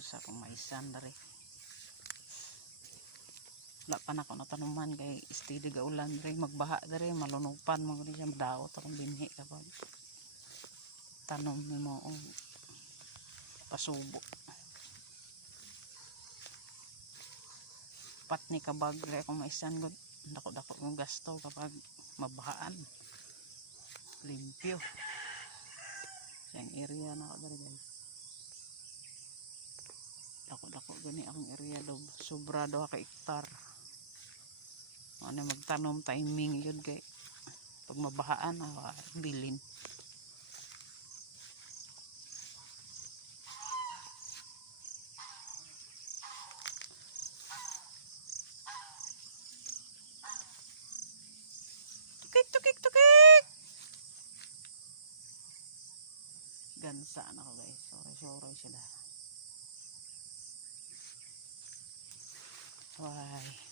sa akong maisan dari. Wala pa na ako natanuman kay steady ga ulan dari, magbaha dari, malunupan mo gani siya, madaot akong binhi kapag tanom ni mo o pasubo. Pat ni kabag dari akong maisan gud, dako-dako ng gasto kapag mabahaan. Limpyo yang area na ako dari guys. Dako-dako gani akong area do, sobra do ka hektar. Ano magtanom timing yun kay pag mabahaan bilin. Tukik. Gansa na ako guys. Soray sila. Why?